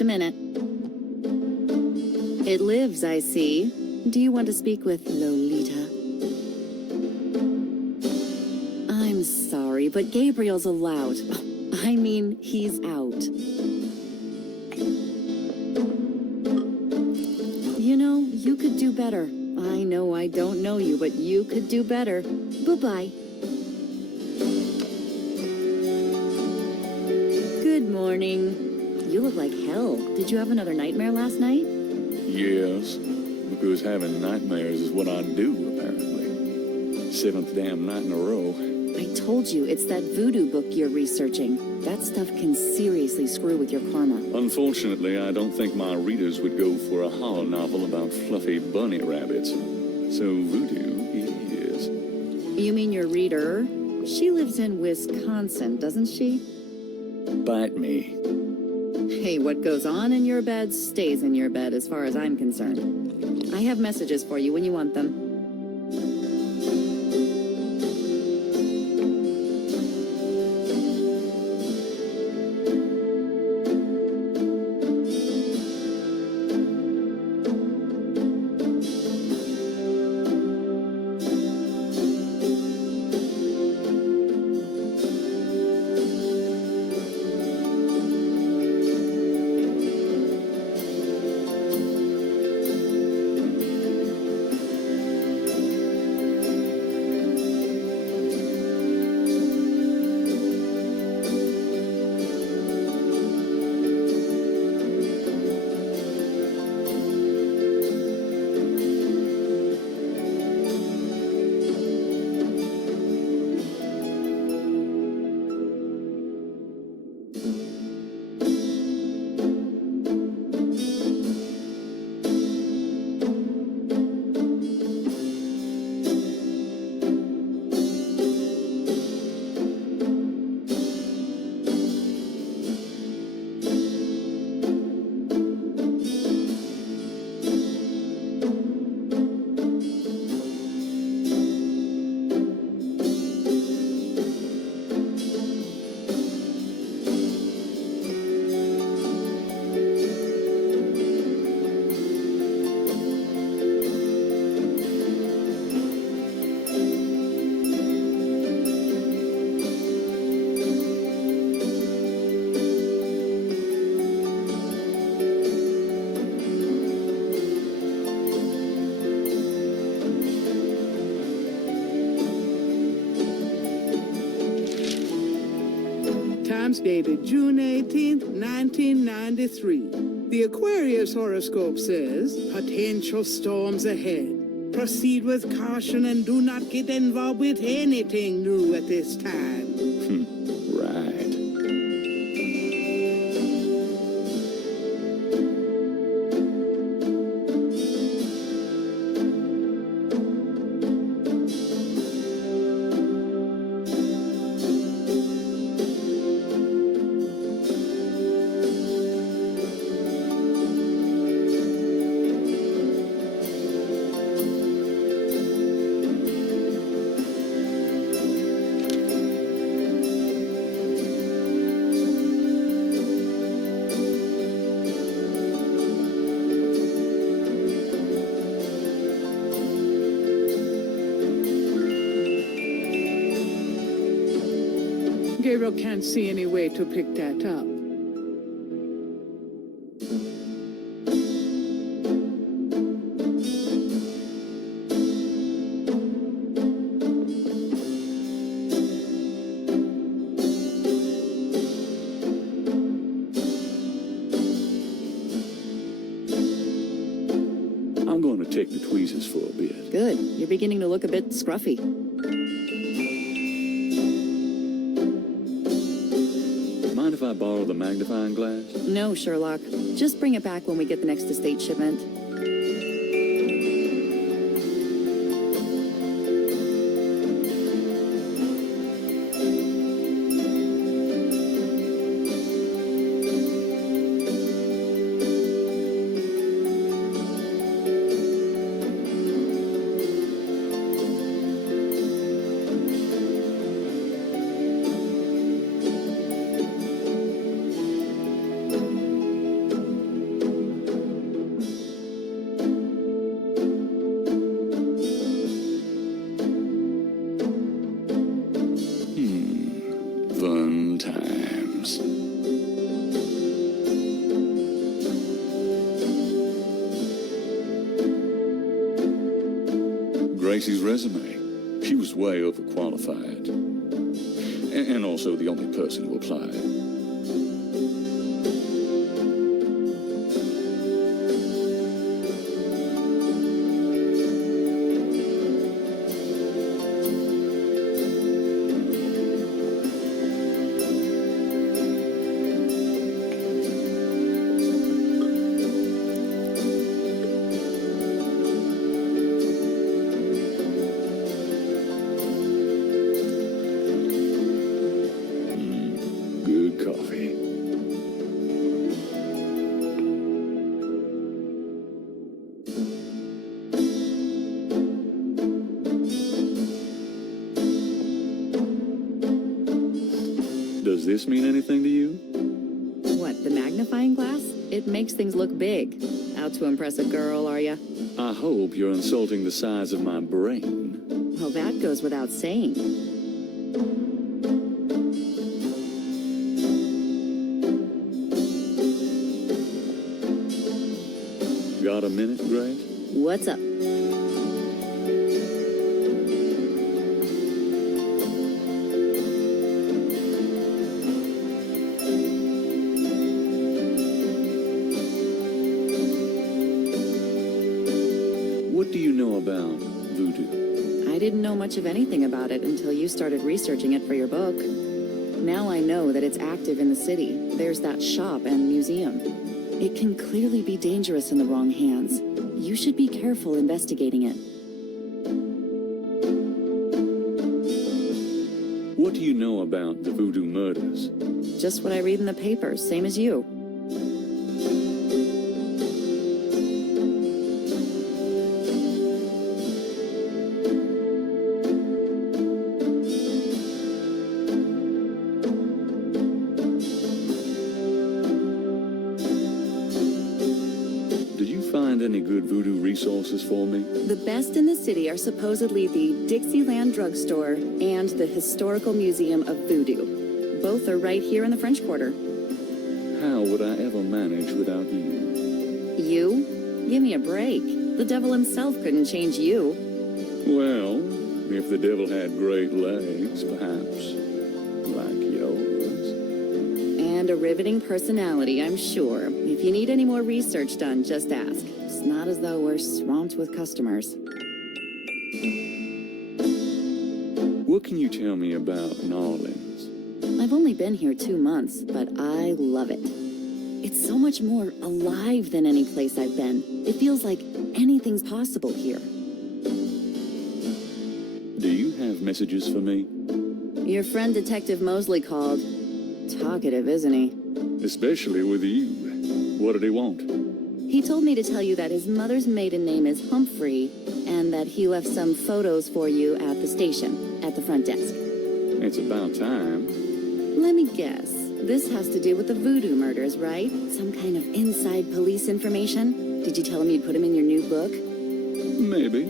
Just a minute. It lives, I see. Do you want to speak with Lolita? I'm sorry, but Gabriel's allowed. I mean, he's out. You know, you could do better. I know I don't know you, but you could do better. Bye-bye. Good morning. You look like hell. Did you have another nightmare last night? Yes, because having nightmares is what I do, apparently. Seventh damn night in a row. I told you, it's that voodoo book you're researching. That stuff can seriously screw with your karma. Unfortunately, I don't think my readers would go for a horror novel about fluffy bunny rabbits. So voodoo it is. You mean your reader? She lives in Wisconsin, doesn't she? Bite me. Hey, what goes on in your bed stays in your bed as far as I'm concerned. I have messages for you when you want them. Dated June 18th, 1993. The Aquarius horoscope says, potential storms ahead. Proceed with caution and do not get involved with anything new at this time. Right. Gabriel can't see any way to pick that up. I'm going to take the tweezers for a bit. Good. You're beginning to look a bit scruffy. Mind if I borrow the magnifying glass? No, Sherlock. Just bring it back when we get the next estate shipment. Casey's resume. She was way overqualified. And also the only person who applied. Good coffee. Does this mean anything to you? What, the magnifying glass? It makes things look big. Out to impress a girl, are ya? I hope you're insulting the size of my brain. Well, that goes without saying. Got a minute, Grace? What's up? What do you know about voodoo? I didn't know much of anything about it until you started researching it for your book. Now I know that it's active in the city. There's that shop and museum. It can clearly be dangerous in the wrong hands. You should be careful investigating it. What do you know about the voodoo murders? Just what I read in the papers, same as you. Did you find any good voodoo resources for me? The best in the city are supposedly the Dixieland Drugstore and the Historical Museum of Voodoo. Both are right here in the French Quarter. How would I ever manage without you? You? Give me a break. The devil himself couldn't change you. Well, if the devil had great legs, perhaps. Like yours. And a riveting personality, I'm sure. If you need any more research done, just ask. It's not as though we're swamped with customers. What can you tell me about New Orleans? I've only been here 2 months, but I love it. It's so much more alive than any place I've been. It feels like anything's possible here. Do you have messages for me? Your friend Detective Mosley called. Talkative, isn't he? Especially with you. What did he want? He told me to tell you that his mother's maiden name is Humphrey, and that he left some photos for you at the station, at the front desk. It's about time. Let me guess. This has to do with the voodoo murders, right? Some kind of inside police information? Did you tell him you'd put him in your new book? Maybe.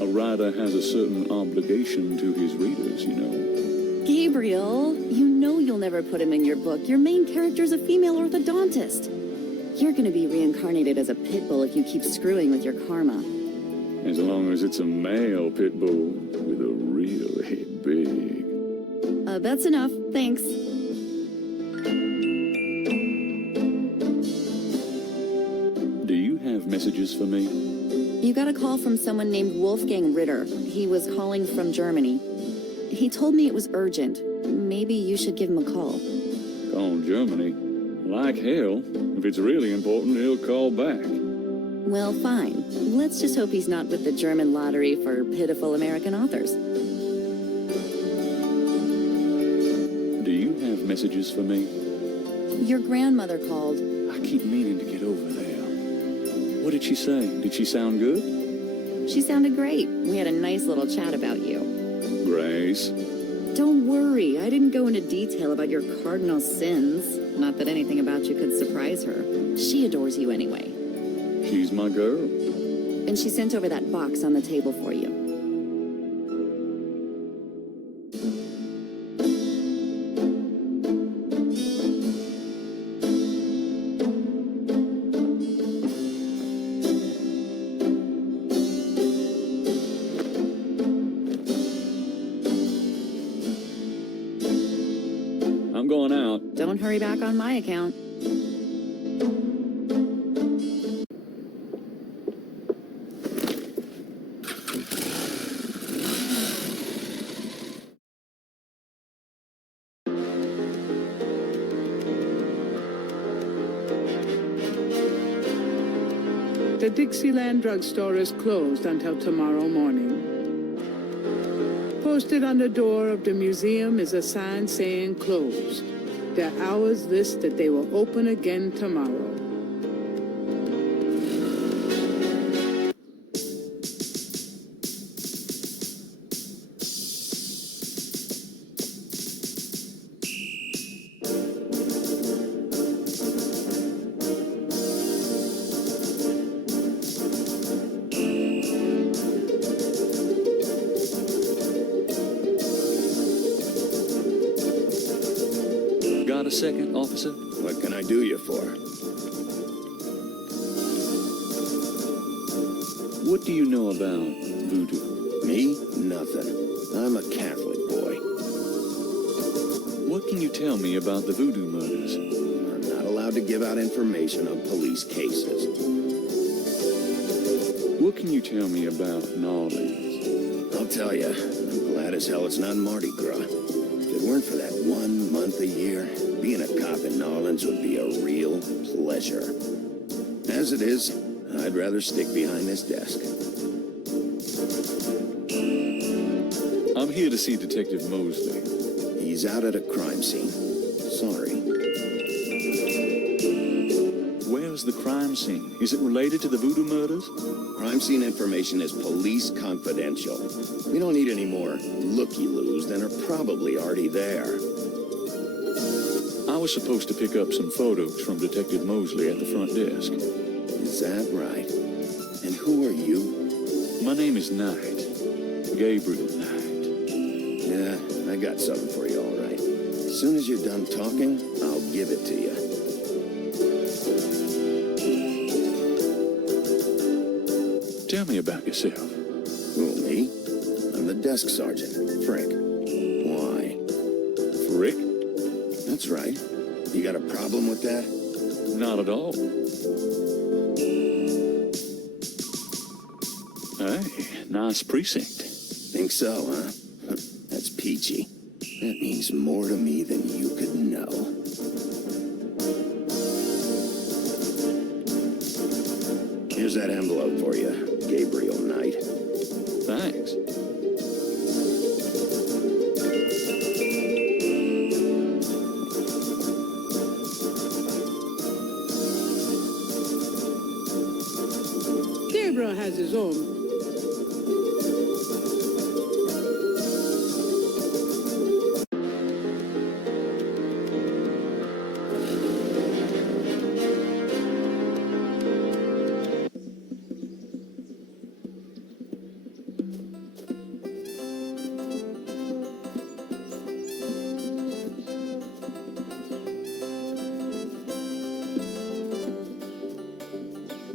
A writer has a certain obligation to his readers, you know. Gabriel, you know you'll never put him in your book. Your main character's a female orthodontist. You're gonna be reincarnated as a pit bull if you keep screwing with your karma. As long as it's a male pit bull with a really big... That's enough. Thanks. Do you have messages for me? You got a call from someone named Wolfgang Ritter. He was calling from Germany. He told me it was urgent. Maybe you should give him a call. Call Germany? Like hell. If it's really important, he'll call back. Well, fine. Let's just hope he's not with the German lottery for pitiful American authors. Do you have messages for me? Your grandmother called. I keep meaning to get over there. What did she say? Did she sound good? She sounded great. We had a nice little chat about you. Grace? Don't worry, I didn't go into detail about your cardinal sins. Not that anything about you could surprise her. She adores you anyway. She's my girl. And she sent over that box on the table for you. Don't hurry back on my account. The Dixieland drugstore is closed until tomorrow morning. Posted on the door of the museum is a sign saying closed. Their hours list that they will open again tomorrow. Got a second, officer? What can I do you for? What do you know about voodoo? Me? Nothing. I'm a Catholic boy. What can you tell me about the voodoo murders? I'm not allowed to give out information on police cases. What can you tell me about New Orleans? I'll tell you, I'm glad as hell it's not Mardi Gras. If it weren't for that 1 month a year, being a cop in New Orleans would be a real pleasure. As it is, I'd rather stick behind this desk. I'm here to see Detective Mosley. He's out at a crime scene. Sorry. Where's the crime scene? Is it related to the voodoo murders? Crime scene information is police confidential. We don't need any more looky-loos than are probably already there. I was supposed to pick up some photos from Detective Mosley at the front desk. Is that right? And who are you? My name is Knight. Gabriel Knight. Yeah, I got something for you, all right. As soon as you're done talking, I'll give it to you. Tell me about yourself. Who, me? I'm the desk sergeant, Frick. Why? Frick? That's right. You got a problem with that? Not at all. Hey, nice precinct. Think so, huh? That's peachy. That means more to me than you could know. Here's that envelope for you, Gabriel Knight. Thanks. Gabriel has his own.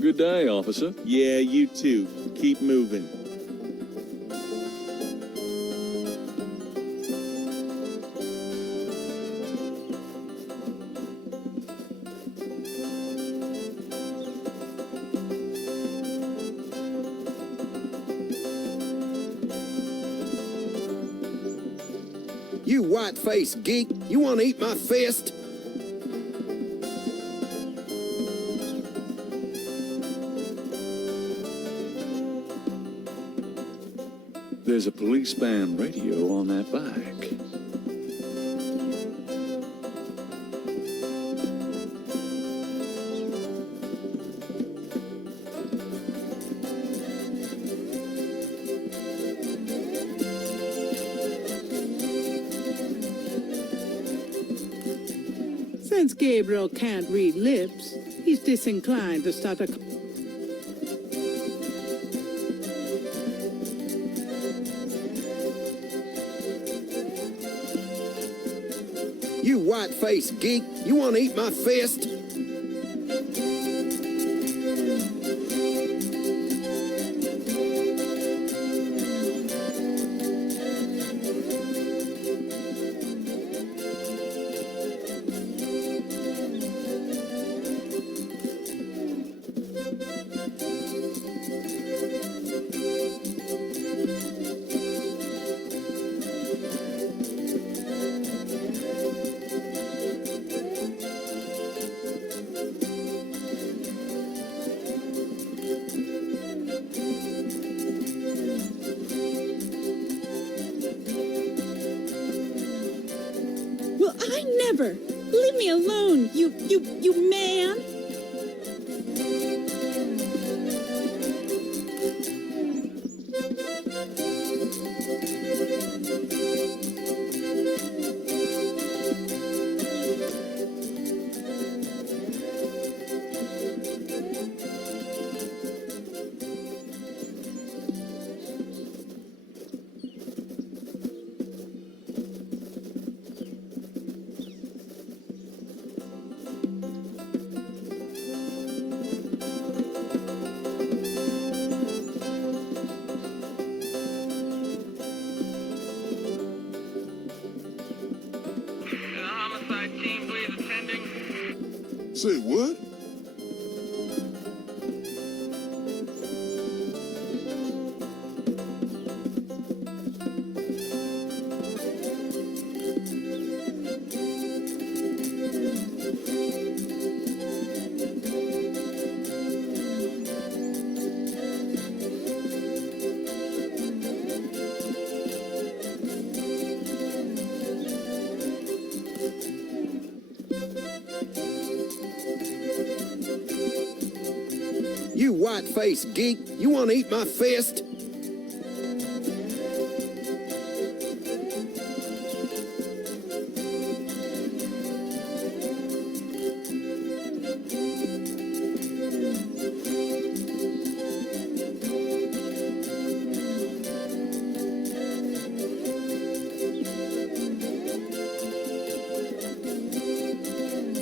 Good day, officer. Yeah, you too. Keep moving. You white-faced geek, you want to eat my fist? There's a police band radio on that bike. Since Gabriel can't read lips, he's disinclined to start a... You white-faced geek, you want to eat my fist? never! Leave me alone, you man! Say what? You white-faced geek, you want to eat my fist?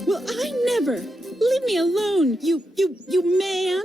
Well, I never! Leave me alone, you man!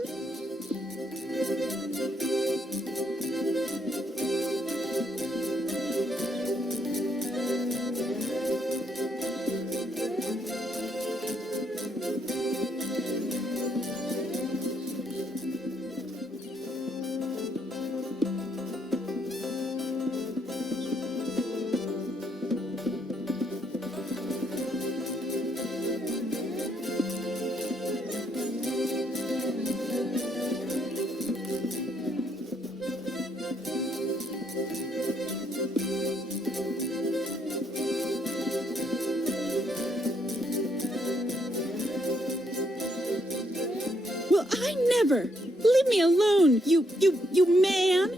Well, I never! Leave me alone, you man!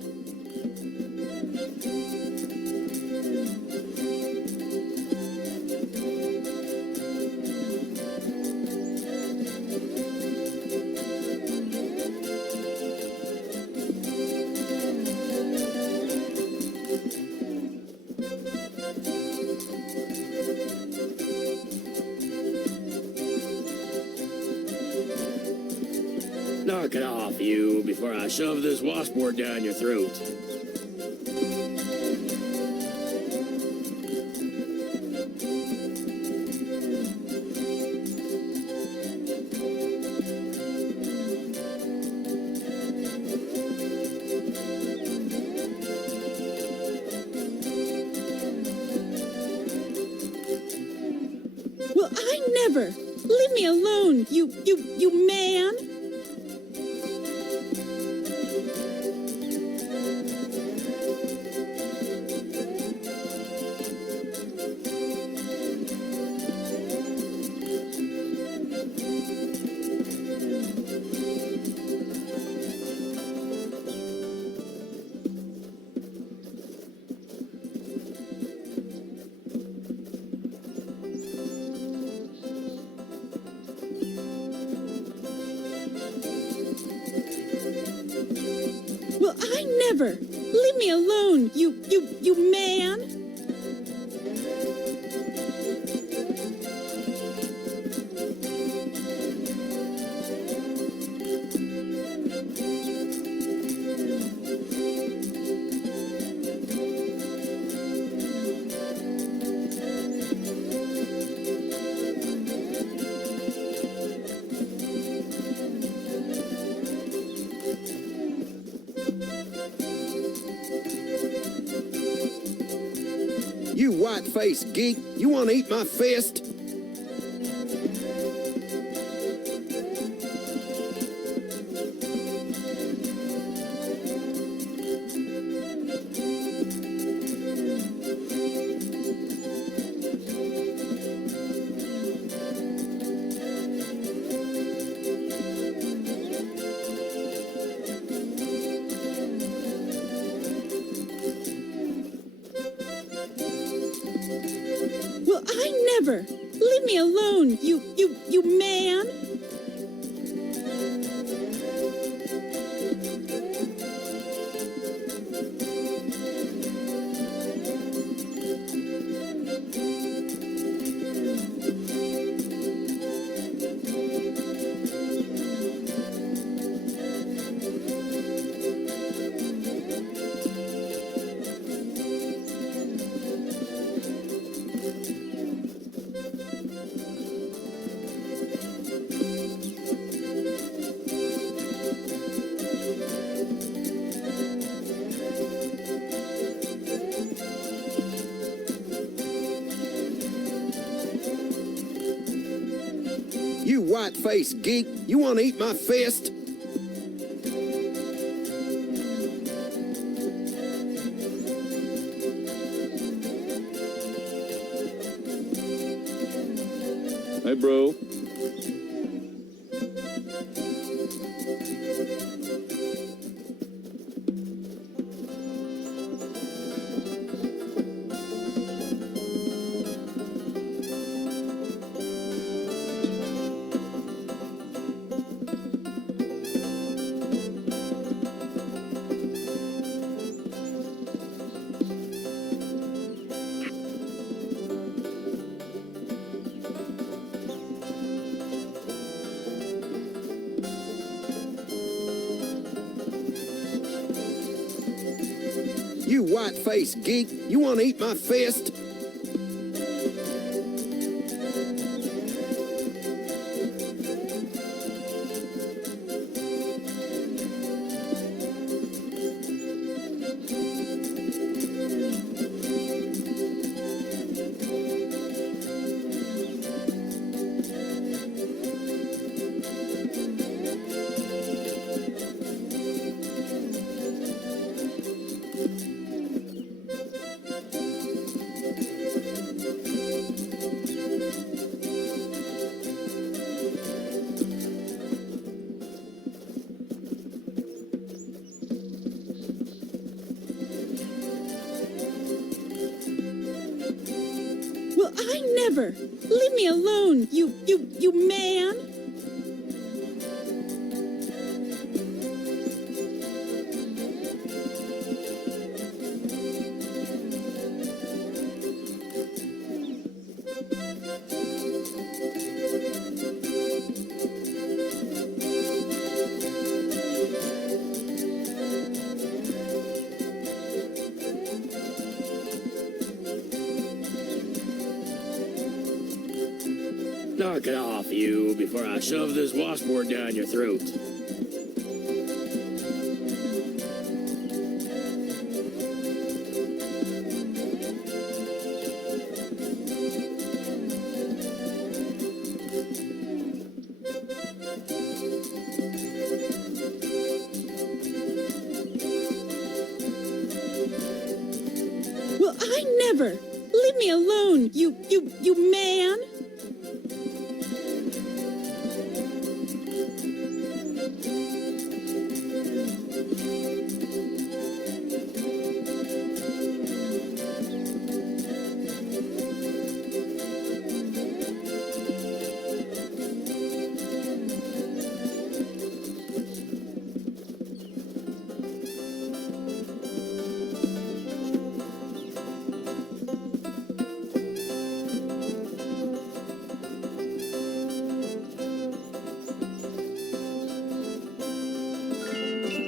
Knock it off, you, before I shove this washboard down your throat. Well, I never! Leave me alone, you man! Well, I never! Leave me alone, you man! You white-faced geek, you want to eat my fist? never! Leave me alone, you man! You white-faced geek, you want to eat my fist? Hey, bro. You white-faced geek, you want to eat my fist? Well, I never! Leave me alone, you man! Knock it off, you, before I shove this washboard down your throat. Well, I never! Leave me alone, you man!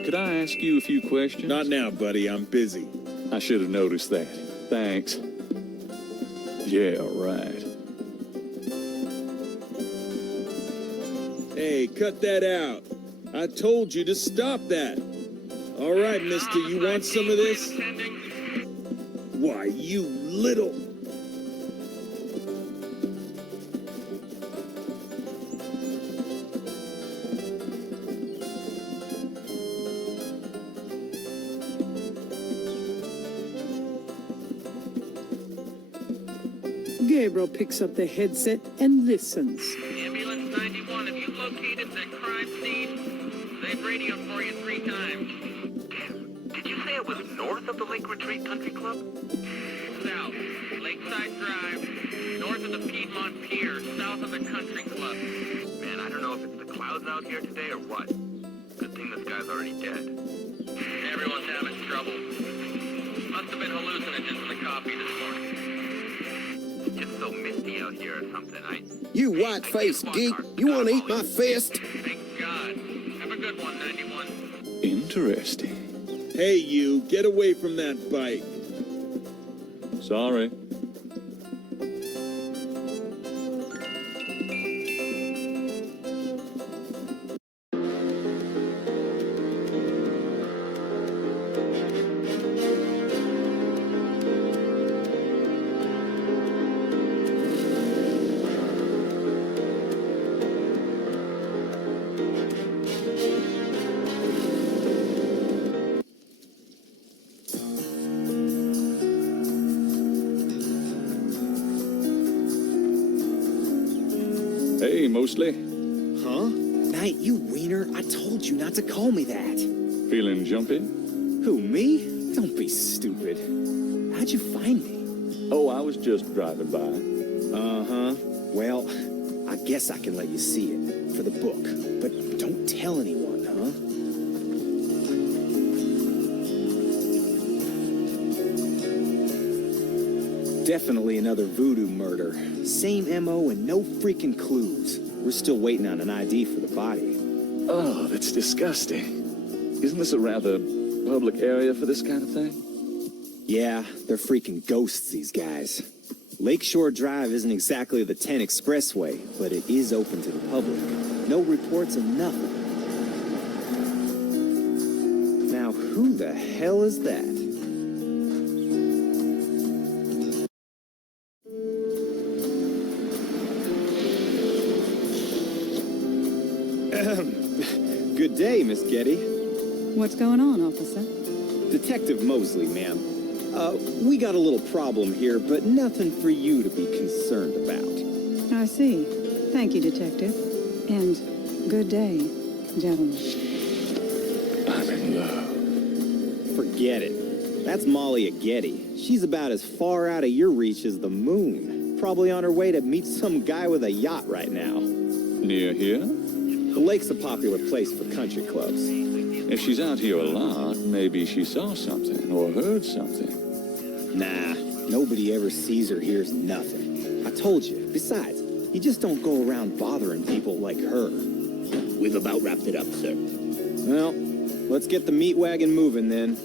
Could I ask you a few questions? Not now, buddy. I'm busy. I should have noticed that. Thanks. Yeah, right. Hey, cut that out. I told you to stop that. All right, mister, you want some of this? Why, you little... Gabriel picks up the headset and listens. Ambulance 91, have you located the crime scene? They've radioed for you 3 times. Did you say it was north of the Lake Retreat Country Club? South, Lake Riverside Drive, north of the Piedmont Pier, south of the Country Club. Man, I don't know if it's the clouds out here today or what. Good thing this guy's already dead. Everyone's having trouble. Must have been hallucinogens in the coffee this morning. It's just so misty out here or something. You white-faced geek, you want to eat my fist? Thank God. Have a good one, 91. Interesting. Hey, you, get away from that bike. Sorry. Hey, Mostly. Huh? Knight, you wiener. I told you not to call me that. Feeling jumpy? Who, me? Don't be stupid. How'd you find me? Oh, I was just driving by. Uh-huh. Well, I guess I can let you see it for the book. But don't tell anyone, huh? Definitely another voodoo murder. Same MO and no freaking clues. We're still waiting on an ID for the body. Oh, that's disgusting. Isn't this a rather public area for this kind of thing? Yeah, they're freaking ghosts, these guys. Lakeshore Drive isn't exactly the 10 expressway, but it is open to the public. No reports of nothing. Now, who the hell is that? Good day, Miss Getty. What's going on, officer? Detective Mosley, ma'am. We got a little problem here, but nothing for you to be concerned about. I see. Thank you, detective. And good day, gentlemen. I'm in love. Forget it. That's Molly at Getty. She's about as far out of your reach as the moon. Probably on her way to meet some guy with a yacht right now. Near here? The lake's a popular place for country clubs. If she's out here a lot, maybe she saw something or heard something. Nah, nobody ever sees or hears nothing. I told you. Besides, you just don't go around bothering people like her. We've about wrapped it up, sir. Well, let's get the meat wagon moving then.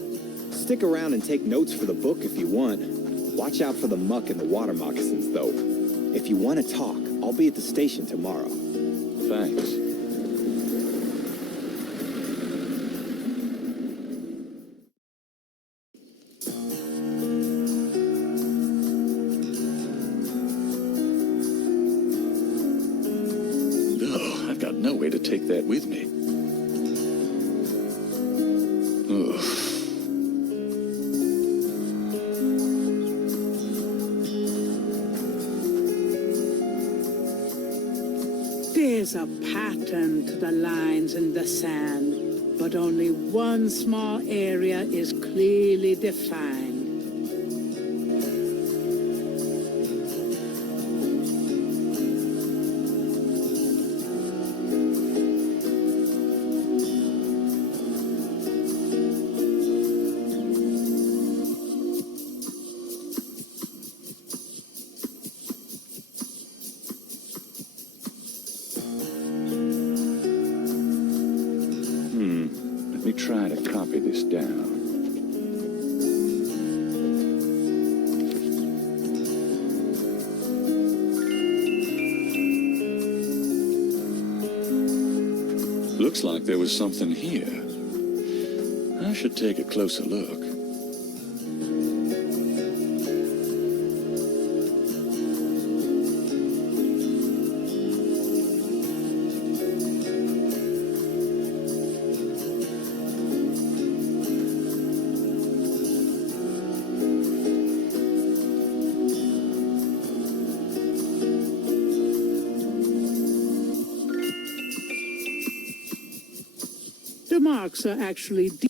Stick around and take notes for the book if you want. Watch out for the muck and the water moccasins, though. If you want to talk, I'll be at the station tomorrow. Thanks. No way to take that with me. Ugh. There's a pattern to the lines in the sand, but only one small area is clearly defined. Let me try to copy this down. Looks like there was something here. I should take a closer look. The marks are actually deep.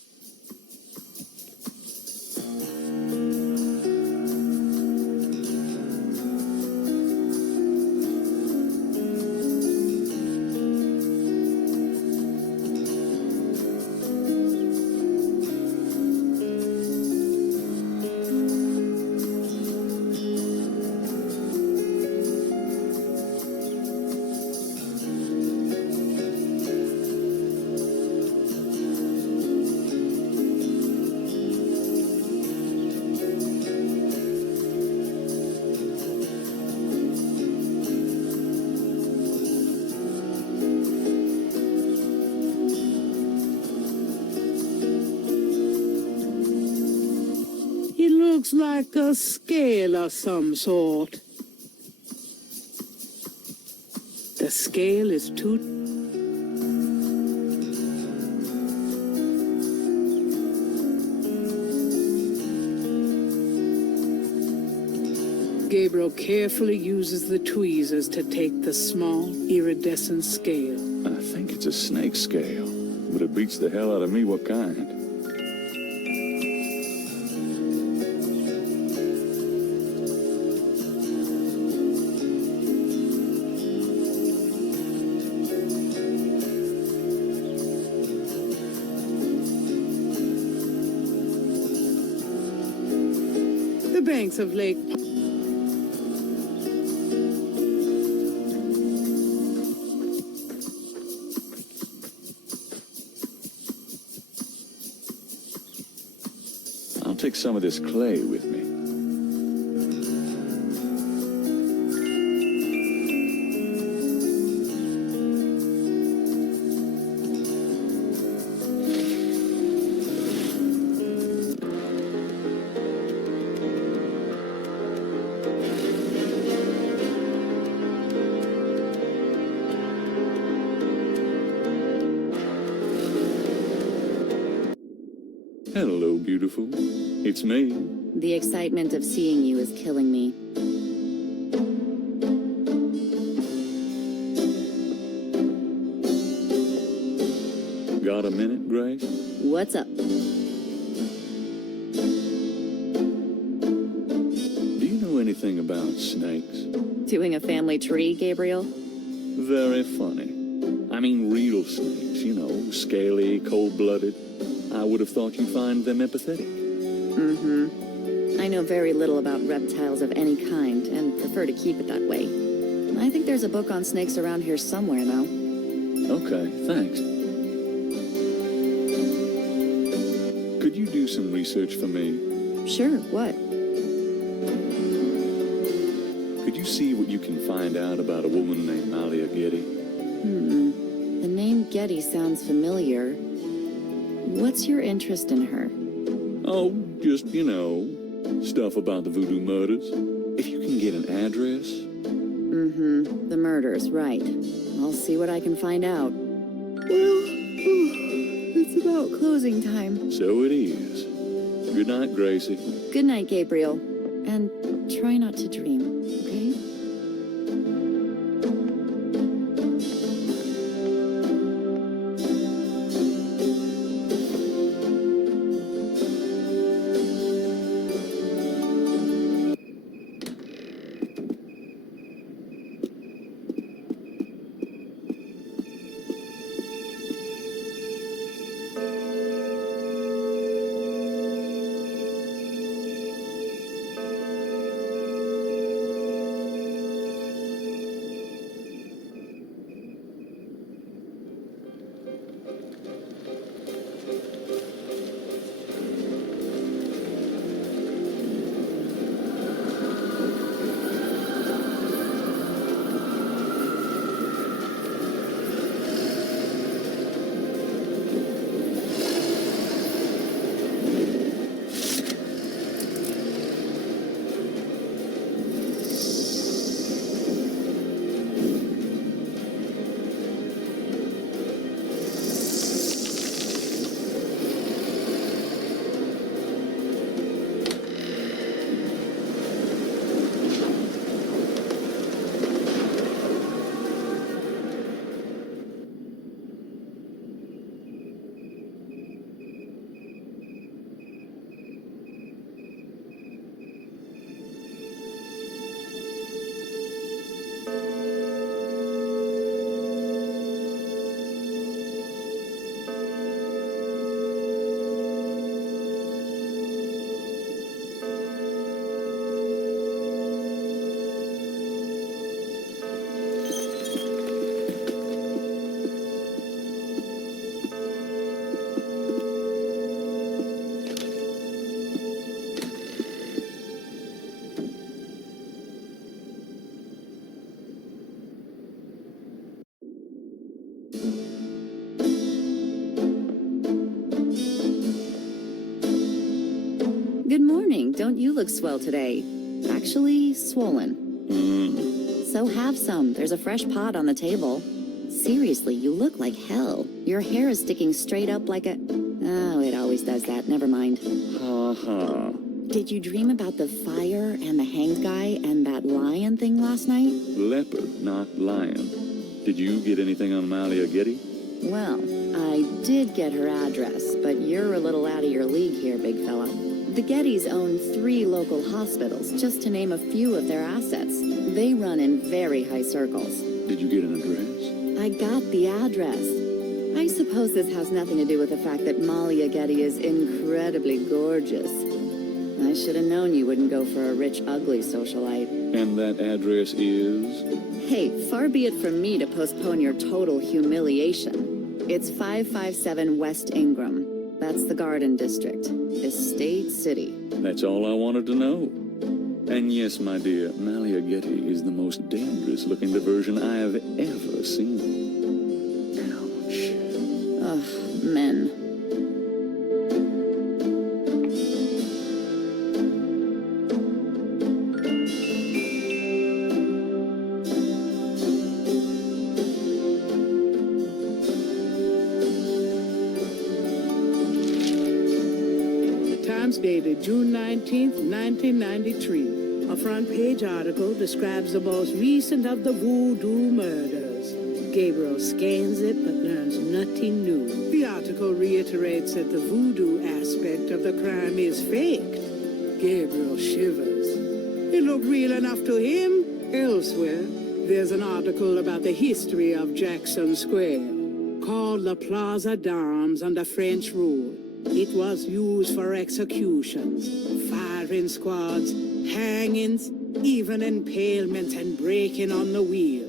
looks like a scale of some sort. The scale is too... Gabriel carefully uses the tweezers to take the small, iridescent scale. I think it's a snake scale, but it beats the hell out of me what kind. The banks of Lake... I'll take some of this clay with me. Hello, beautiful. It's me. The excitement of seeing you is killing me. Got a minute, Grace? What's up? Do you know anything about snakes? Doing a family tree, Gabriel? Very funny. I mean real snakes, you know, scaly, cold-blooded. I would have thought you'd find them empathetic. Mm-hmm. I know very little about reptiles of any kind, and prefer to keep it that way. I think there's a book on snakes around here somewhere, though. Okay, thanks. Could you do some research for me? Sure, what? Could you see what you can find out about a woman named Malia Getty? The name Getty sounds familiar. What's your interest in her? Oh, just, you know, stuff about the voodoo murders. If you can get an address. Mm-hmm. The murders, right. I'll see what I can find out. Well, it's about closing time. So it is. Good night, Gracie. Good night, Gabriel. And try not to dream, okay? don't you look swell today? Actually, swollen. So have some. There's a fresh pot on the table. Seriously, you look like hell. Your hair is sticking straight up like a... Oh, it always does that. Never mind. Ha ha. Did you dream about the fire and the hanged guy and that lion thing last night? Leopard, not lion. Did you get anything on Malia Getty? Well, I did get her address, but you're a little out of your league here, big fella. The Gettys own 3 local hospitals, just to name a few of their assets. They run in very high circles. Did you get an address? I got the address. I suppose this has nothing to do with the fact that Malia Getty is incredibly gorgeous. I should have known you wouldn't go for a rich, ugly socialite. And that address is? Hey, far be it from me to postpone your total humiliation. It's 557 West Ingram. That's the Garden District. Estate City. That's all I wanted to know. And yes, my dear, Malia Getty is the most dangerous-looking diversion I have ever seen. Ouch. Ugh, men. Dated June 19th, 1993. A front-page article describes the most recent of the voodoo murders. Gabriel scans it but learns nothing new. The article reiterates that the voodoo aspect of the crime is faked. Gabriel shivers. It looked real enough to him. Elsewhere, there's an article about the history of Jackson Square, called the Plaza d'Armes under French rule. It was used for executions, firing squads, hangings, even impalements and breaking on the wheel.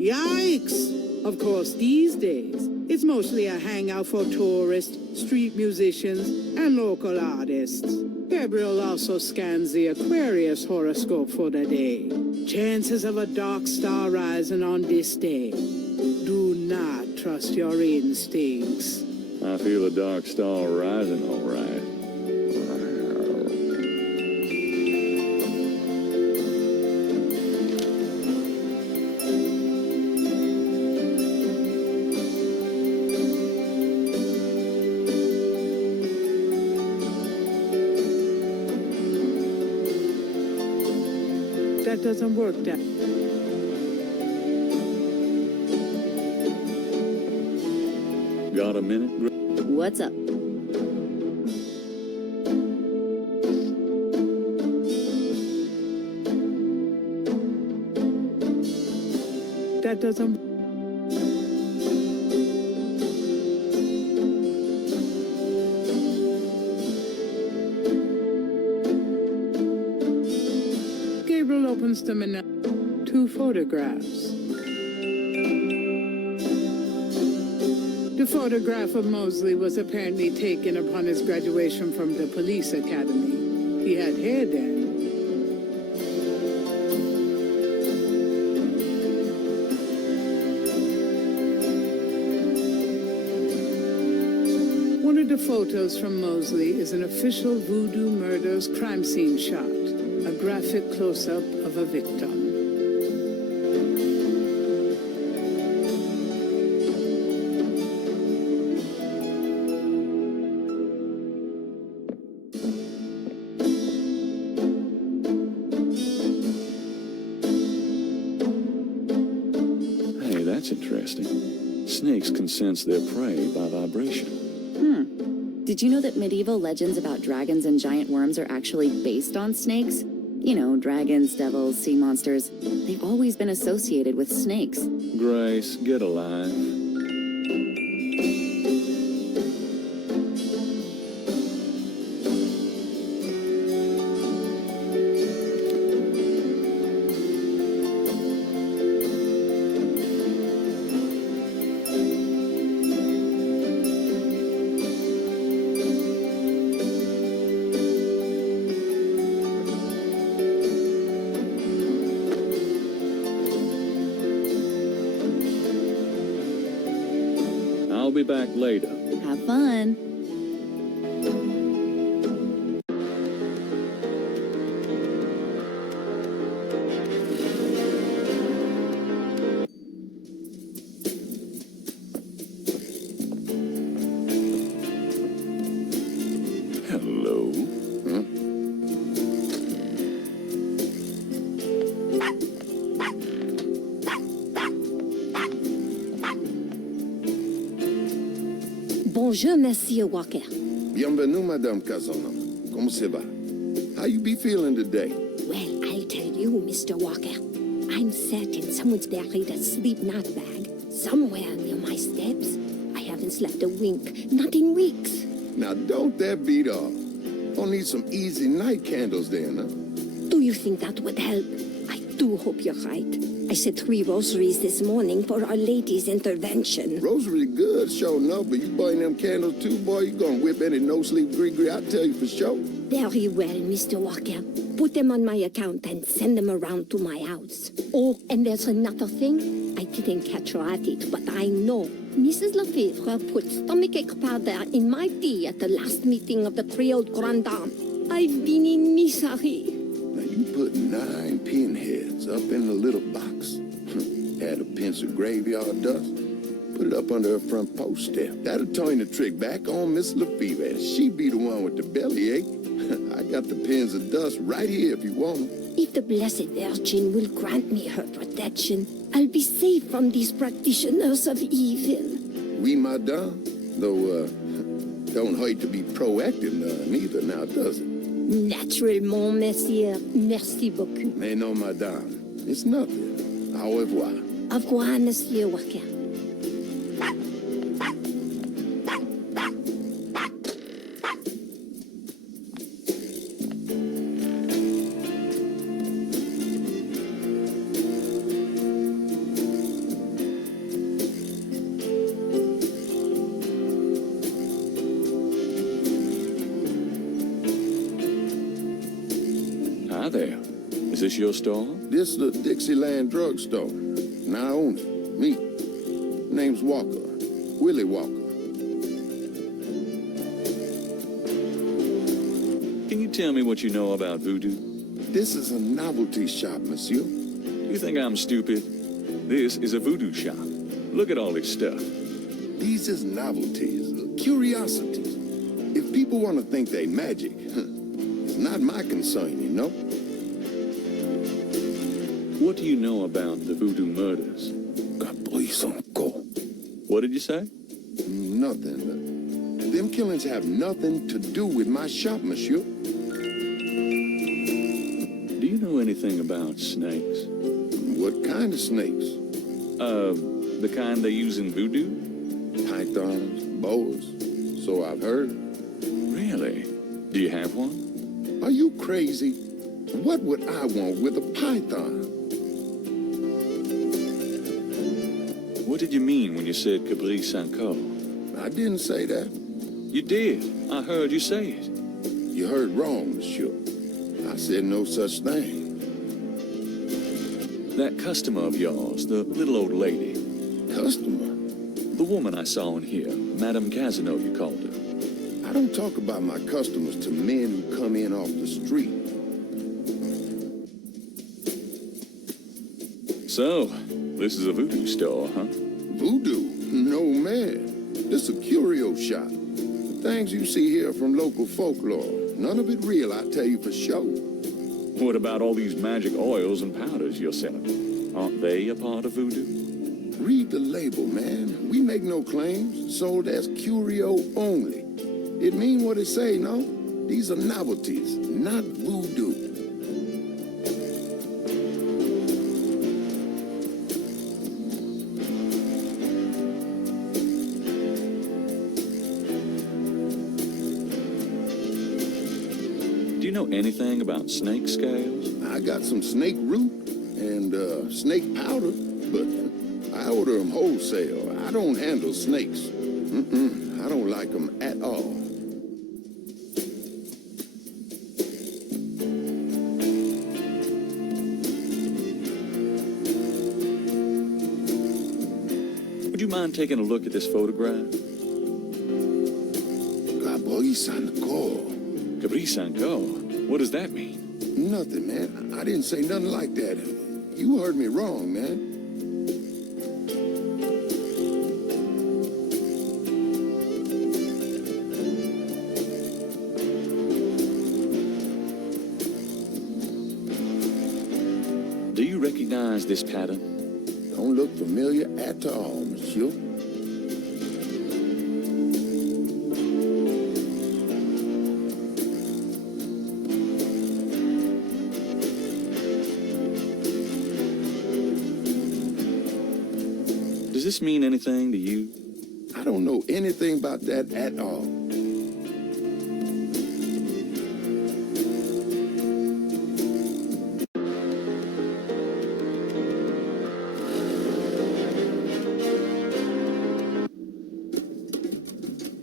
Yikes! Of course, these days, it's mostly a hangout for tourists, street musicians, and local artists. Gabriel also scans the Aquarius horoscope for the day. Chances of a dark star rising on this day. Do not trust your instincts. I feel a dark star rising, all right. That doesn't work, Dad. Got a minute? What's up? That doesn't... Gabriel opens them in 2 photographs. The photograph of Mosley was apparently taken upon his graduation from the police academy. He had hair then. One of the photos from Mosley is an official Voodoo Murders crime scene shot, a graphic close-up of a victim. That's interesting. Snakes can sense their prey by vibration. Did you know that medieval legends about dragons and giant worms are actually based on snakes? You know, dragons, devils, sea monsters. They've always been associated with snakes. Grace, get a life. I'll be back later. Have fun. So? Huh? Bonjour, Monsieur Walker. Bienvenue, Madame Casano. Comment ça va? How you be feeling today? Well, I'll tell you, Mr. Walker. I'm certain someone's buried a sleep knot bag somewhere near my steps. I haven't slept a wink, not in weeks. Now, don't that beat off. I'll need some easy night candles then, huh? Do you think that would help? I do hope you're right. I said 3 rosaries this morning for Our Lady's intervention. Rosary good, sure enough, but you burn them candles too, boy, you gonna whip any no-sleep gree-gree, I tell you for sure. Very well, Mr. Walker. Put them on my account and send them around to my house. Oh, and there's another thing. I didn't catch her at it, but I know. Mrs. Lefebvre put stomachache powder in my tea at the last meeting of the Creole Grand Dame. I've been in misery. Now, you put 9 pinheads up in a little box. Add a pinch of graveyard dust. Put it up under her front post step. That'll turn the trick back on Miss Lefebvre. She be the one with the bellyache. I got the pins of dust right here if you want them. If the Blessed Virgin will grant me her protection, I'll be safe from these practitioners of evil. Oui, madame. Though, don't hurt to be proactive neither now, does it? Naturellement, monsieur. Merci beaucoup. Mais non, madame. It's nothing. Au revoir. Au revoir, Monsieur Walker. Hi there. Is this your store? This the Dixieland drugstore. And I own it. Me. Name's Walker. Willie Walker. Can you tell me what you know about voodoo? This is a novelty shop, monsieur. Do you think I'm stupid? This is a voodoo shop. Look at all this stuff. These is novelties, curiosities. If people want to think they magic, it's not my concern, you know? What do you know about the voodoo murders? What did you say? Nothing. Them killings have nothing to do with my shop, monsieur. Do you know anything about snakes? What kind of snakes? The kind they use in voodoo? Pythons, boas. So I've heard. Really? Do you have one? Are you crazy? What would I want with a python? What did you mean when you said Capri Sanko? I didn't say that. You did. I heard you say it. You heard wrong, monsieur. I said no such thing. That customer of yours, the little old lady. Customer? The woman I saw in here, Madame Casino, you called her. I don't talk about my customers to men who come in off the street. So, this is a voodoo store, huh? Voodoo? No, man. This is a curio shop. The things you see here from local folklore. None of it real, I tell you for sure. What about all these magic oils and powders you're selling? Aren't they a part of voodoo? Read the label, man. We make no claims. Sold as curio only. It mean what it say, no? These are novelties, not voodoo. Do you know anything about snake scales? I got some snake root and snake powder, but I order them wholesale. I don't handle snakes. I don't like them at all. Would you mind taking a look at this photograph? Capri Sanko. Capri Sanko? What does that mean? Nothing, man. I didn't say nothing like that. You heard me wrong, man. recognize this pattern? Don't look familiar at all, monsieur. Does this mean anything to you? I don't know anything about that at all.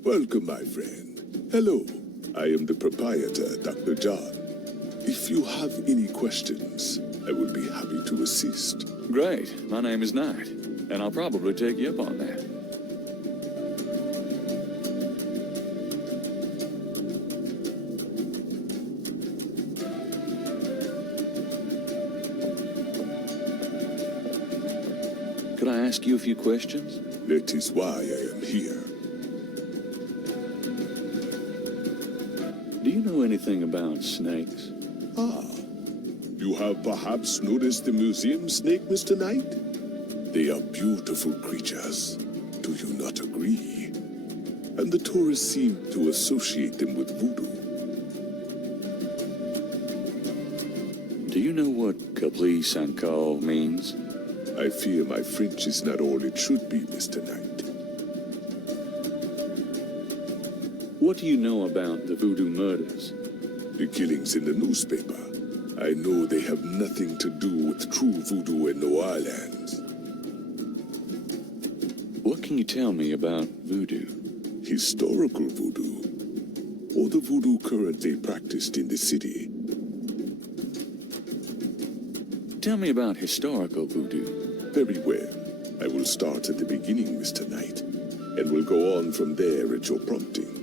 Welcome, my friend. Hello, I am the proprietor, Dr. John. If you have any questions, I will be happy to assist. Great. My name is Knight, and I'll probably take you up on that. Could I ask you a few questions? That is why I am here. Do you know anything about snakes? Ah, you have perhaps noticed the museum snake, Mr. Knight? They are beautiful creatures. Do you not agree? And the tourists seem to associate them with voodoo. Do you know what caprice and call means? I fear my French is not all it should be, Mr. Knight. What do you know about the voodoo murders? The killings in the newspaper. I know they have nothing to do with true voodoo in New Orleans. What can you tell me about voodoo? Historical voodoo, or the voodoo currently practiced in the city. Tell me about historical voodoo. Very well. I will start at the beginning, Mr. Knight, and will go on from there at your prompting.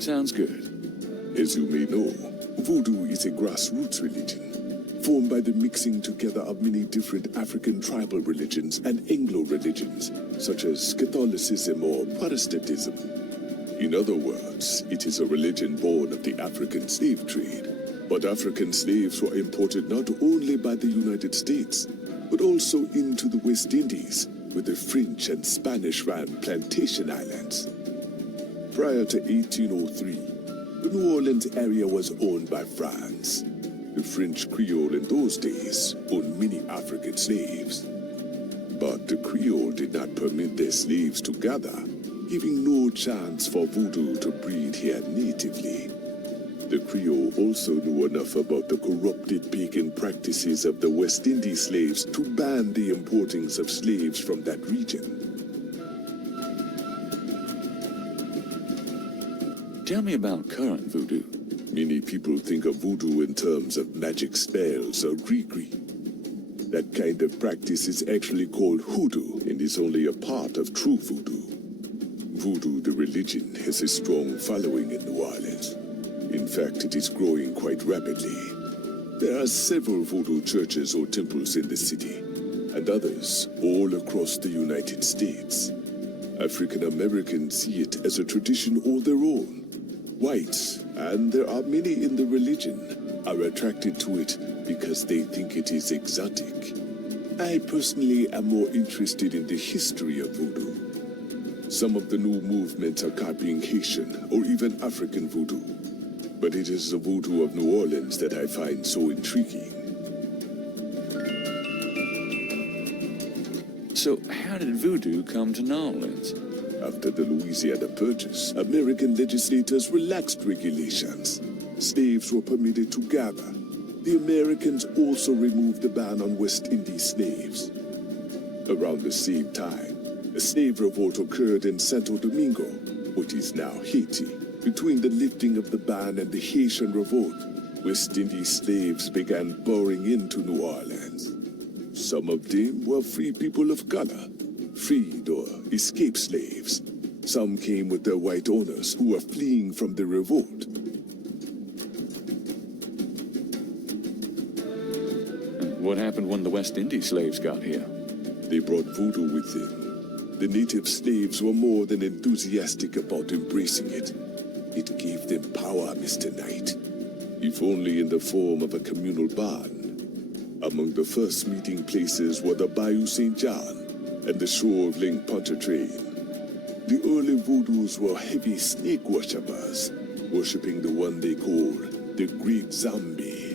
Sounds good. As you may know, voodoo is a grassroots religion, formed by the mixing together of many different African tribal religions and Anglo religions, such as Catholicism or Protestantism. In other words, it is a religion born of the African slave trade. But African slaves were imported not only by the United States, but also into the West Indies, where the French and Spanish ran plantation islands. Prior to 1803, the New Orleans area was owned by France. The French Creole in those days owned many African slaves. But the Creole did not permit their slaves to gather, giving no chance for voodoo to breed here natively. The Creole also knew enough about the corrupted pagan practices of the West Indies slaves to ban the importings of slaves from that region. Tell me about current voodoo. Many people think of voodoo in terms of magic spells or gree-gree. That kind of practice is actually called hoodoo and is only a part of true voodoo. Voodoo, the religion, has a strong following in New Orleans. In fact, it is growing quite rapidly. There are several voodoo churches or temples in the city, and others all across the United States. African Americans see it as a tradition all their own. Whites, and there are many in the religion, are attracted to it because they think it is exotic. I personally am more interested in the history of voodoo. Some of the new movements are copying Haitian or even African voodoo. But it is the voodoo of New Orleans that I find so intriguing. So, how did voodoo come to New Orleans? After the Louisiana Purchase, American legislators relaxed regulations. Slaves were permitted to gather. The Americans also removed the ban on West Indies slaves. Around the same time, a slave revolt occurred in Santo Domingo, which is now Haiti. Between the lifting of the ban and the Haitian revolt, West Indies slaves began pouring into New Orleans. Some of them were free people of color, freed or escaped slaves. Some came with their white owners who were fleeing from the revolt. What happened when the West Indies slaves got here? They brought voodoo with them. The native slaves were more than enthusiastic about embracing it. It gave them power, Mr. Knight, if only in the form of a communal bond. Among the first meeting places were the Bayou St. John and the shore of Lake Pontchartrain. The early voodoos were heavy snake worshippers, worshipping the one they called the Great Zombie.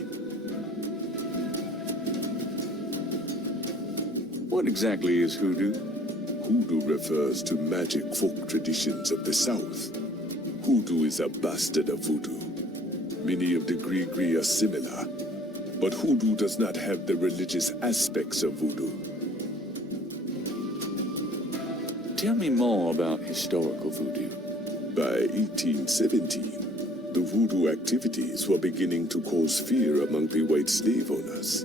What exactly is hoodoo? Hoodoo refers to magic folk traditions of the South. Hoodoo is a bastard of voodoo. Many of the Gree are similar, but hoodoo does not have the religious aspects of voodoo. Tell me more about historical voodoo. By 1817, the voodoo activities were beginning to cause fear among the white slave owners.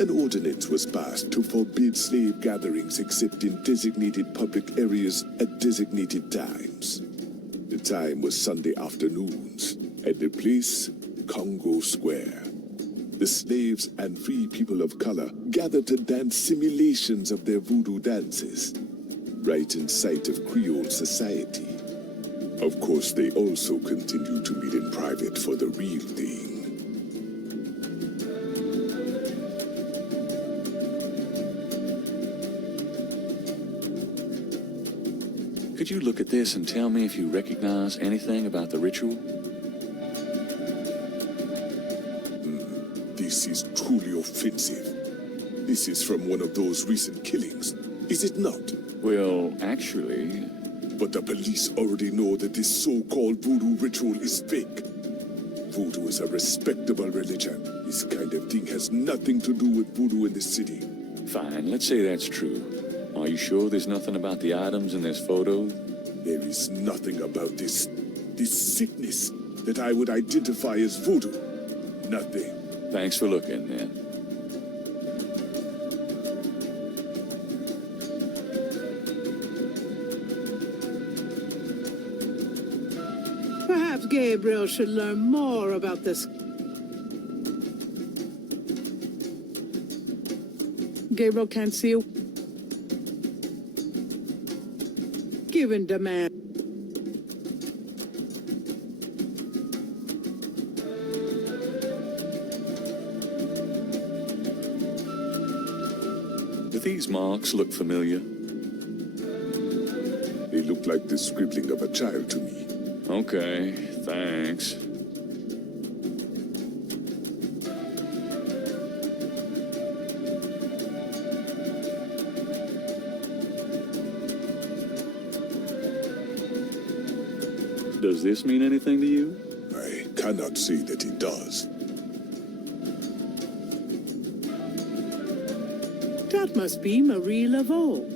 An ordinance was passed to forbid slave gatherings except in designated public areas at designated times. The time was Sunday afternoons, and the place, Congo Square. The slaves and free people of color gathered to dance simulations of their voodoo dances, right in sight of Creole society. Of course, they also continued to meet in private for the real thing. Could you look at this and tell me if you recognize anything about the ritual? This is truly offensive. This is from one of those recent killings, is it not? Well, actually... But the police already know that this so-called voodoo ritual is fake. Voodoo is a respectable religion. This kind of thing has nothing to do with voodoo in the city. Fine, let's say that's true. Are you sure there's nothing about the items in this photo? There is nothing about this sickness that I would identify as voodoo. Nothing. Thanks for looking, then. Perhaps Gabriel should learn more about this. Gabriel can't see you. Given demand. Do these marks look familiar? They look like the scribbling of a child to me. Okay, thanks. Does this mean anything to you? I cannot say that it does. That must be Marie Laveau.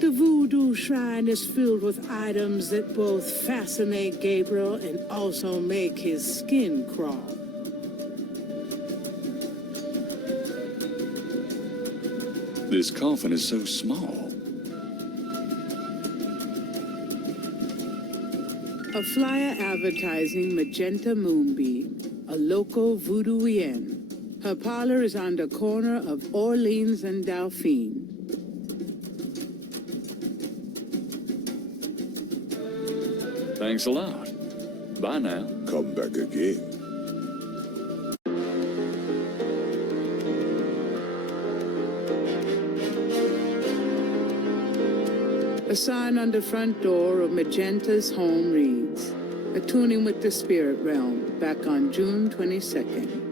The voodoo shrine is filled with items that both fascinate Gabriel and also make his skin crawl. This coffin is so small. A flyer advertising Magenta Moonbeam, a local voodooienne. Her parlor is on the corner of Orleans and Dauphine. Thanks a lot. Bye now. Come back again. A sign on the front door of Magenta's home reads, "Attuning with the Spirit Realm," back on June 22nd.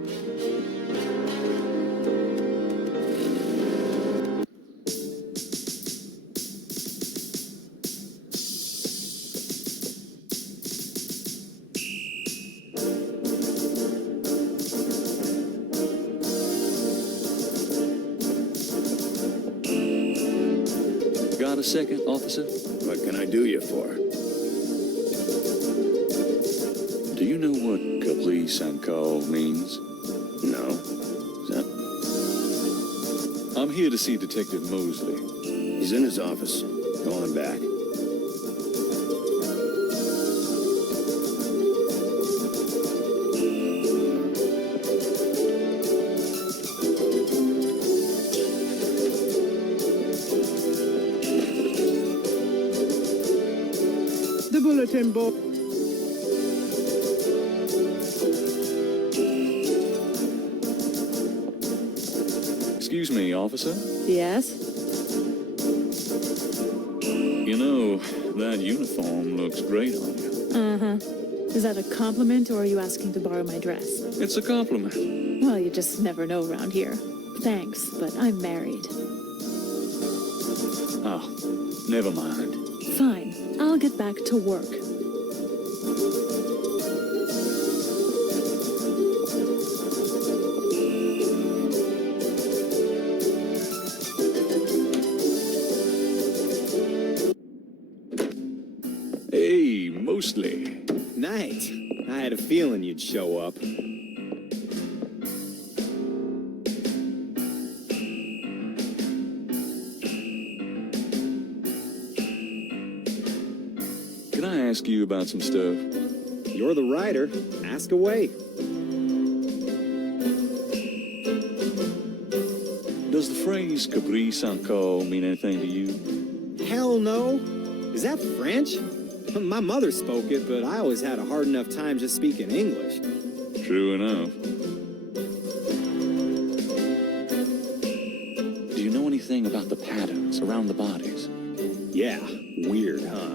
Got a second, officer? What can I do you for? Do you know what caprice and call means? No. Is that... I'm here to see Detective Mosley. He's in his office. Go on back. bulletin board. Excuse me, officer. Yes? You know, that uniform looks great on you. Uh-huh. Is that a compliment, or are you asking to borrow my dress? It's a compliment. Well, you just never know around here. Thanks, but I'm married. Oh, never mind. Fine. I'll get back to work. Hey, mostly. Knight, I had a feeling you'd show up. Can I ask you about some stuff? You're the writer. Ask away. Does the phrase caprice encore mean anything to you? Hell no. Is that French? My mother spoke it, but I always had a hard enough time just speaking English. True enough. Do you know anything about the patterns around the bodies? Yeah, weird, huh?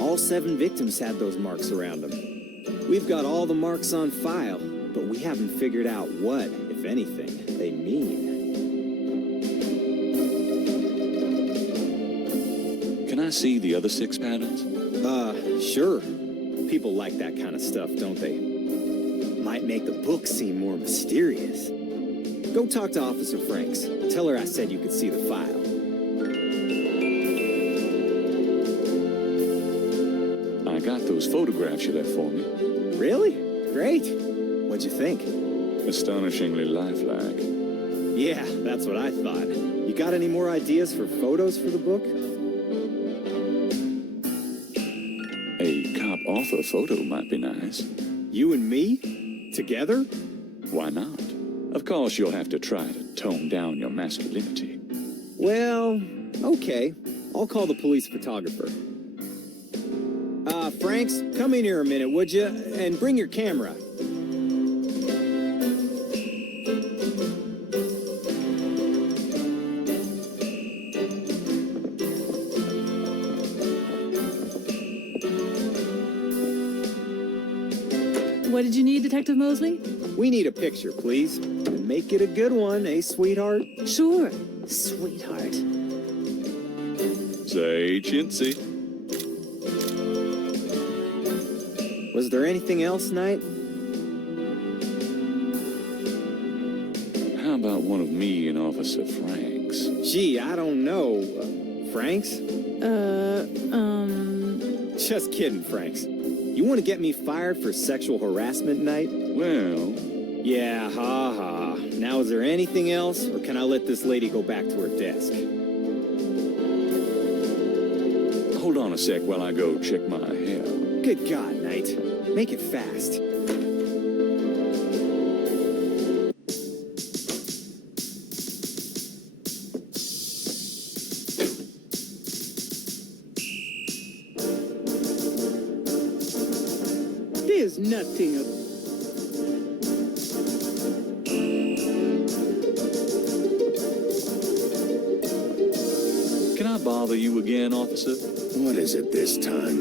All 7 victims had those marks around them. We've got all the marks on file, but we haven't figured out what, if anything, they mean. Can I see the other 6 patterns? Sure. People like that kind of stuff, don't they? Might make the book seem more mysterious. Go talk to Officer Franks. Tell her I said you could see the file. I got those photographs you left for me. Really? Great. What'd you think? Astonishingly lifelike. Yeah, that's what I thought. You got any more ideas for photos for the book? A cop-author photo might be nice. You and me? Together? Why not? Of course, you'll have to try to tone down your masculinity. Well, okay. I'll call the police photographer. Franks, come in here a minute, would you? And bring your camera. What did you need, Detective Mosley? We need a picture, please. And make it a good one, eh, sweetheart? Sure, sweetheart. Say, chintzy. Was there anything else, Knight? How about one of me and Officer Franks? Gee, I don't know. Franks? Just kidding, Franks. You want to get me fired for sexual harassment, Knight? Well... Yeah, ha. Now, is there anything else, or can I let this lady go back to her desk? Hold on a sec while I go check my hair. Good God, Knight. Make it fast. There's nothing. Can I bother you again, officer? What is it this time?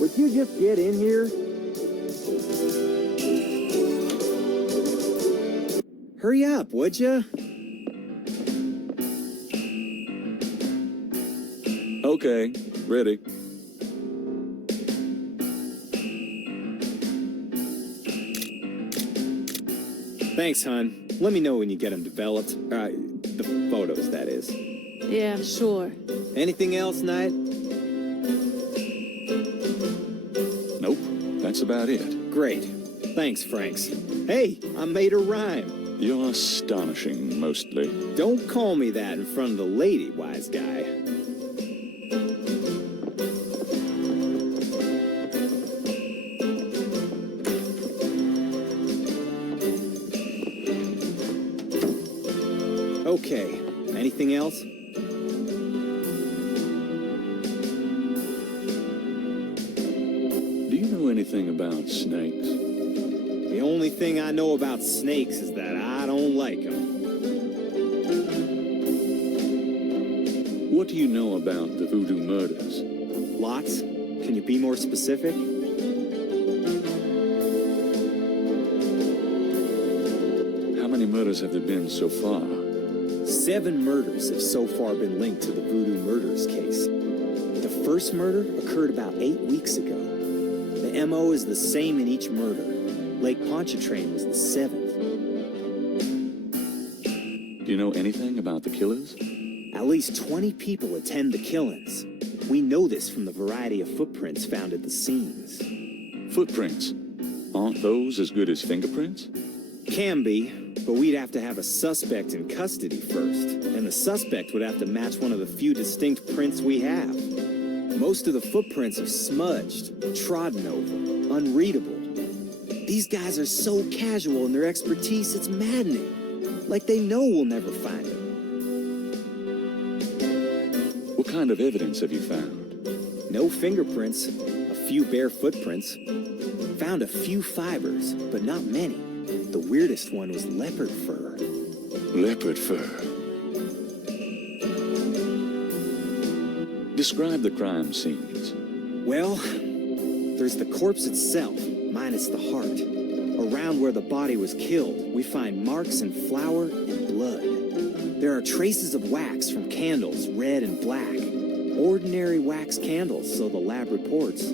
Would you just get in here? Hurry up, would ya? Okay, ready. Thanks, hon. Let me know when you get them developed. The photos, that is. Yeah, sure. Anything else, Knight? Nope, that's about it. Great. Thanks, Franks. Hey, I made a rhyme. You're astonishing, mostly. Don't call me that in front of the lady, wise guy. Okay, anything else? Do you know anything about snakes? The only thing I know about snakes is that I don't like them. What do you know about the voodoo murders? Lots? Can you be more specific? How many murders have there been so far? 7 murders have so far been linked to the voodoo murders case. The first murder occurred about 8 weeks ago. The MO is the same in each murder. Lake Pontchartrain was the 7th. Do you know anything about the killers? At least 20 people attend the killings. We know this from the variety of footprints found at the scenes. Footprints? Aren't those as good as fingerprints? Can be, but we'd have to have a suspect in custody first, and the suspect would have to match one of the few distinct prints we have. Most of the footprints are smudged, trodden over, unreadable. These guys are so casual in their expertise, it's maddening. Like they know we'll never find them. What kind of evidence have you found? No fingerprints, a few bare footprints. Found a few fibers, but not many. The weirdest one was leopard fur. Leopard fur. Describe the crime scenes. Well, there's the corpse itself, minus the heart. Around where the body was killed, we find marks and flour and blood. There are traces of wax from candles, red and black. Ordinary wax candles, so the lab reports.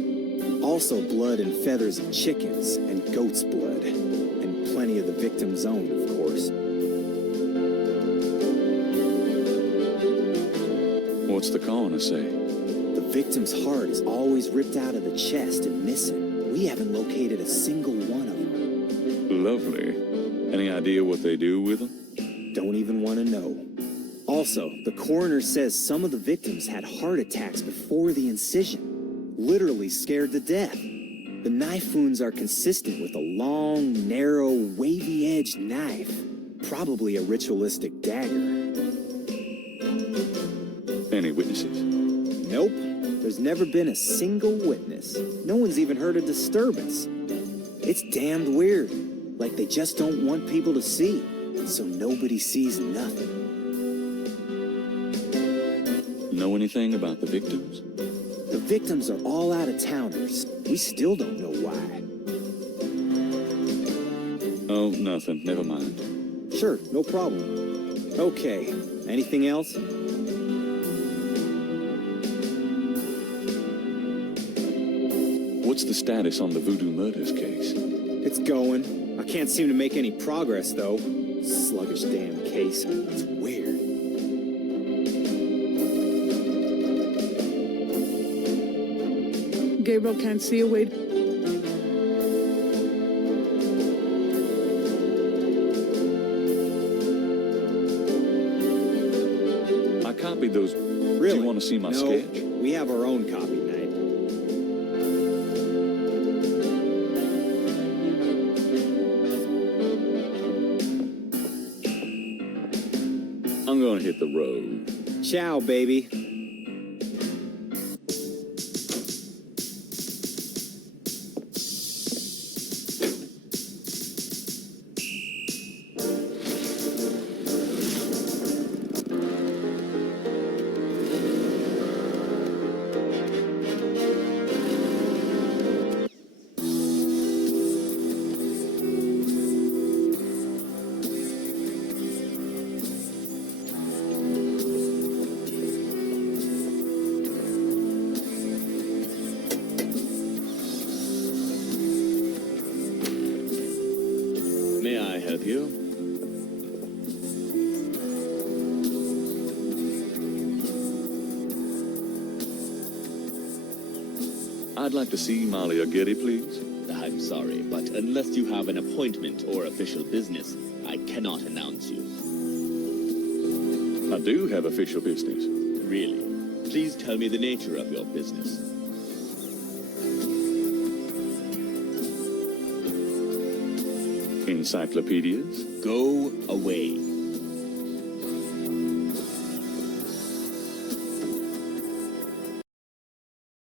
Also blood and feathers of chickens and goat's blood. And plenty of the victim's own, of course. What's the coroner say? The victim's heart is always ripped out of the chest and missing. We haven't located a single one of them. Lovely. Any idea what they do with them? Don't even want to know. Also, the coroner says some of the victims had heart attacks before the incision. Literally scared to death. The knife wounds are consistent with a long, narrow, wavy-edged knife. Probably a ritualistic dagger. Any witnesses? Nope. There's never been a single witness. No one's even heard a disturbance. It's damned weird. Like they just don't want people to see. So nobody sees nothing. Know anything about the victims? The victims are all out-of-towners. We still don't know why. Oh, nothing. Never mind. Sure, no problem. Okay, anything else? What's the status on the voodoo murders case? It's going. I can't seem to make any progress, though. Sluggish damn case. It's weird. Gabriel can't see a way. I copied those. Really? Do you want to see my sketch? We have our own copy, Knight. I'm gonna hit the road. Ciao, baby. May I help you? I'd like to see Malia Getty, please. I'm sorry, but unless you have an appointment or official business, I cannot announce you. I do have official business. Really? Please tell me the nature of your business. Encyclopedias? Go away.